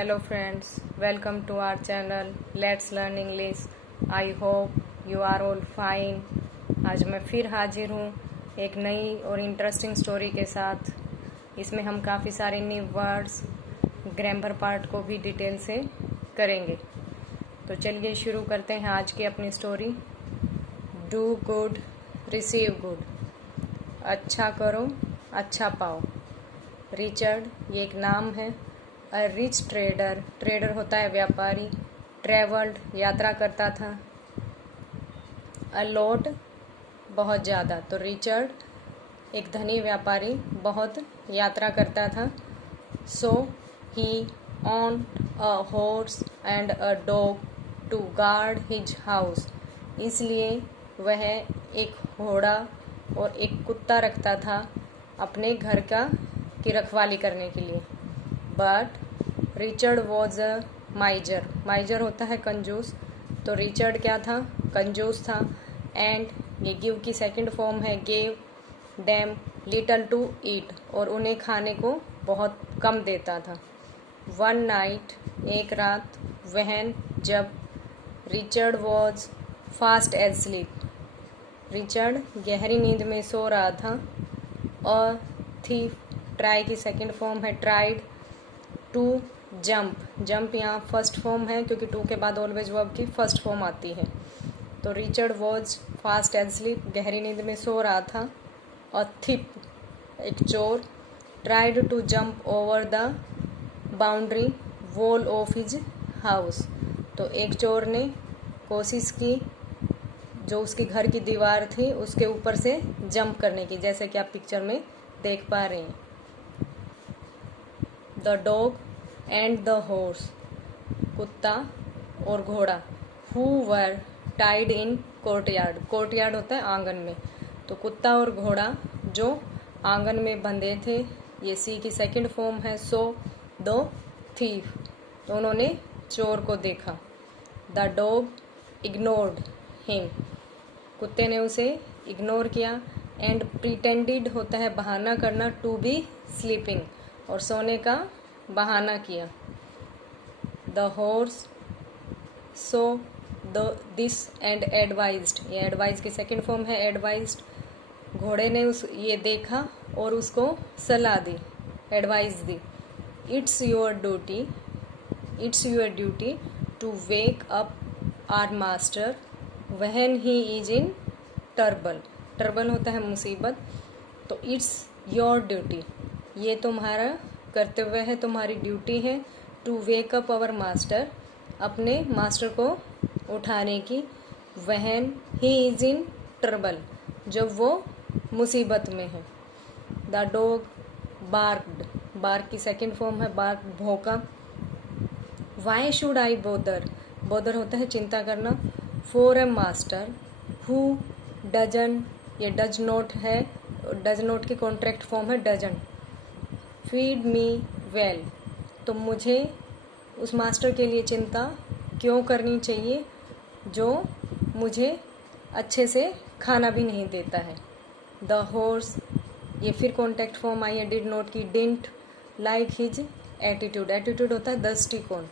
Hello friends, welcome to our channel Let's Learn English. I hope you are all fine. आज मैं फिर हाजिर हूँ एक नई और इंटरेस्टिंग स्टोरी के साथ। इसमें हम काफ़ी सारे न्यू वर्ड्स, ग्रामर पार्ट को भी डिटेल से करेंगे। तो चलिए शुरू करते हैं आज की अपनी story. Do good, receive good. अच्छा करो, अच्छा पाओ। रिचर्ड ये एक नाम है। अ रिच ट्रेडर, ट्रेडर होता है व्यापारी। ट्रेवल्ड यात्रा करता था। अ लॉट बहुत ज़्यादा, तो रिचर्ड एक धनी व्यापारी बहुत यात्रा करता था। So he on a horse and a dog to guard his house. इसलिए वह एक घोड़ा और एक कुत्ता रखता था अपने घर की रखवाली करने के लिए। बट रिचर्ड वॉज अ माइजर, माइजर होता है कंजूस, तो रिचर्ड क्या था, कंजूस था। एंड ये गिव की सेकंड फॉर्म है gave them little to eat, और उन्हें खाने को बहुत कम देता था। वन नाइट एक रात, वहन जब Richard was fast asleep, Richard गहरी नींद में सो रहा था। अ थीफ ट्राई की सेकंड फॉर्म है ट्राइड। टू जंप, जंप यहाँ फर्स्ट फॉर्म है क्योंकि टू के बाद ऑलवेज वर्ब की फर्स्ट फॉर्म आती है। तो Richard was fast asleep, गहरी नींद में सो रहा था। और थिप एक चोर, tried to jump over the boundary wall of his house, तो एक चोर ने कोशिश की जो उसके घर की दीवार थी उसके ऊपर से जंप करने की, जैसे कि आप पिक्चर में देख पा रहे हैं। The dog and the horse, कुत्ता और घोड़ा। Who were tied in courtyard, courtyard होता है आंगन में, तो कुत्ता और घोड़ा जो आंगन में बंधे थे, ये सी की सेकंड फॉर्म है। सो द थीफ, तो उन्होंने चोर को देखा। द डॉग इग्नोर्ड हिम, कुत्ते ने उसे इग्नोर किया। एंड प्रिटेंडेड होता है बहाना करना, टू बी स्लीपिंग, और सोने का बहाना किया। The horse saw this and advised, ये एडवाइज की सेकंड फॉर्म है एडवाइज्ड। घोड़े ने ये देखा और उसको सलाह दी, एडवाइस दी। It's your duty to wake up our master when he is in trouble, trouble होता है मुसीबत, तो इट्स योर ड्यूटी, ये तुम्हारा कर्तव्य है, तुम्हारी ड्यूटी है। To wake up our master, अपने मास्टर को उठाने की। When he is in trouble, जब वो मुसीबत में है। द डॉग बार्क्ड, बार्क की सेकंड फॉर्म है बार्क, भौंका। Why should I bother, bother होता है चिंता करना। For a master who doesn't, ये डज नॉट है, डज नॉट की कॉन्ट्रैक्ट फॉर्म है डजन। फीड मी वेल, तो मुझे उस मास्टर के लिए चिंता क्यों करनी चाहिए जो मुझे अच्छे से खाना भी नहीं देता है। द हॉर्स, ये फिर कॉन्टैक्ट फॉर्म आई है डिड नॉट की, didn't like his attitude, attitude होता है दृष्टिकोण,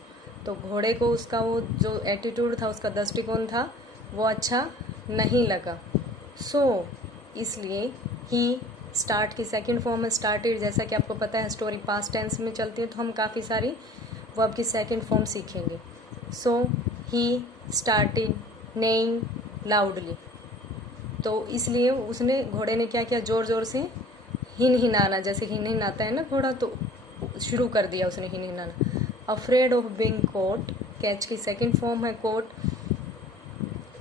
तो घोड़े को उसका वो जो एटीट्यूड था, उसका दृष्टिकोण था, वो अच्छा नहीं लगा। सो इसलिए ही, स्टार्ट की सेकंड फॉर्म है स्टार्टेड, जैसा कि आपको पता है स्टोरी पास्ट टेंस में चलती है तो हम काफ़ी सारी वर्ब की सेकंड फॉर्म सीखेंगे। सो ही स्टार्टेड नेइंग लाउडली, तो इसलिए उसने, घोड़े ने क्या किया, ज़ोर ज़ोर से हिन हिनाना, जैसे हिन हिनाता है ना घोड़ा, तो शुरू कर दिया उसने हिन हिनाना। Afraid of being caught, catch की सेकंड फॉर्म है कॉट,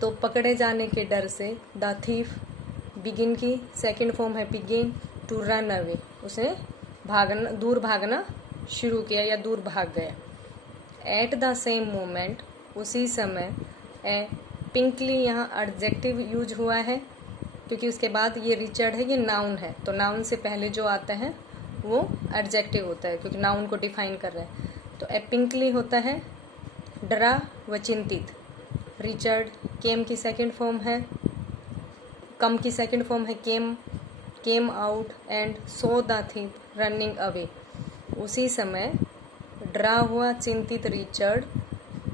तो पकड़े जाने के डर से। द थीफ, बिगिन की सेकंड फॉर्म है बिगिन, टू रन अवे, उसे भागना, दूर भागना शुरू किया या दूर भाग गया। एट द सेम मोमेंट, उसी समय। ए पिंकली यहाँ एडजेक्टिव यूज हुआ है क्योंकि उसके बाद ये रिचर्ड है, ये नाउन है, तो नाउन से पहले जो आता है वो एडजेक्टिव होता है क्योंकि नाउन को डिफाइन कर रहा है। तो ए पिंकली होता है डरा व चिंतित। रिचर्ड, केम की सेकंड फॉर्म है, कम की सेकंड फॉर्म है came out. And so the thief running away, उसी समय डरा हुआ चिंतित रिचर्ड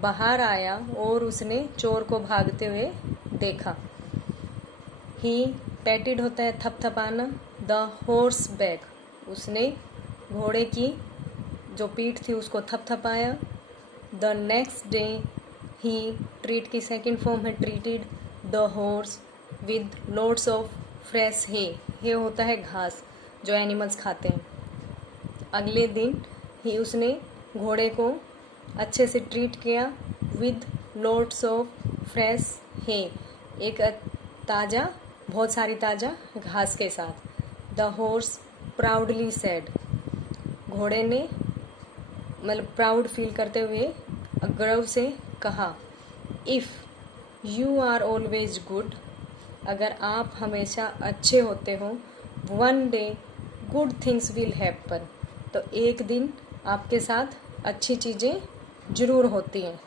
बाहर आया और उसने चोर को भागते हुए देखा। ही पैटेड होता है थपथपाना, द हॉर्स बैक, उसने घोड़े की जो पीठ थी उसको थपथपाया। The next day he treat की सेकेंड फॉर्म है treated the horse with loads of fresh hay होता है घास जो एनिमल्स खाते हैं। अगले दिन ही उसने घोड़े को अच्छे से ट्रीट किया विद लोड्स ऑफ फ्रेश हे, एक ताज़ा बहुत सारी ताज़ा घास के साथ। द हॉर्स प्राउडली सेड, घोड़े ने मतलब प्राउड फील करते हुए गर्व से कहा, if you are always good, अगर आप हमेशा अच्छे होते हो, one day good things will happen, तो एक दिन आपके साथ अच्छी चीज़ें ज़रूर होती हैं।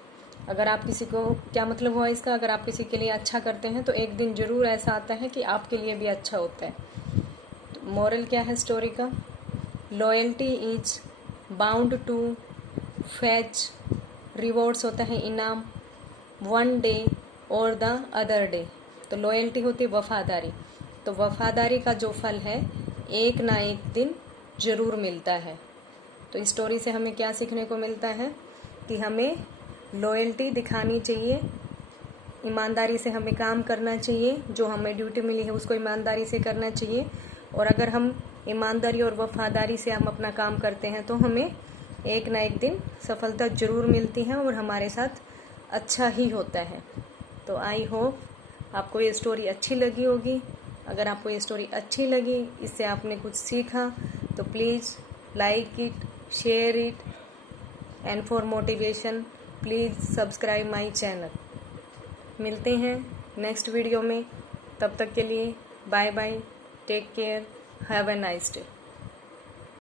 अगर आप किसी को, क्या मतलब हुआ इसका, अगर आप किसी के लिए अच्छा करते हैं तो एक दिन ज़रूर ऐसा आता है कि आपके लिए भी अच्छा होता है। तो मॉरल क्या है स्टोरी का? Loyalty is bound to fetch rewards होता है इनाम, वन डे और द अदर डे। तो लॉयल्टी होती है वफादारी, तो वफादारी का जो फल है एक ना एक दिन ज़रूर मिलता है। तो इस स्टोरी से हमें क्या सीखने को मिलता है कि हमें लॉयल्टी दिखानी चाहिए, ईमानदारी से हमें काम करना चाहिए, जो हमें ड्यूटी मिली है उसको ईमानदारी से करना चाहिए। और अगर हम ईमानदारी और वफादारी से हम अपना काम करते हैं तो हमें एक ना एक दिन सफलता ज़रूर मिलती है और हमारे साथ अच्छा ही होता है। तो आई होप आपको ये स्टोरी अच्छी लगी होगी। अगर आपको ये स्टोरी अच्छी लगी, इससे आपने कुछ सीखा, तो please like it, share it, and for motivation please subscribe my channel. मिलते हैं नेक्स्ट वीडियो में, तब तक के लिए bye bye, take care, have a nice day.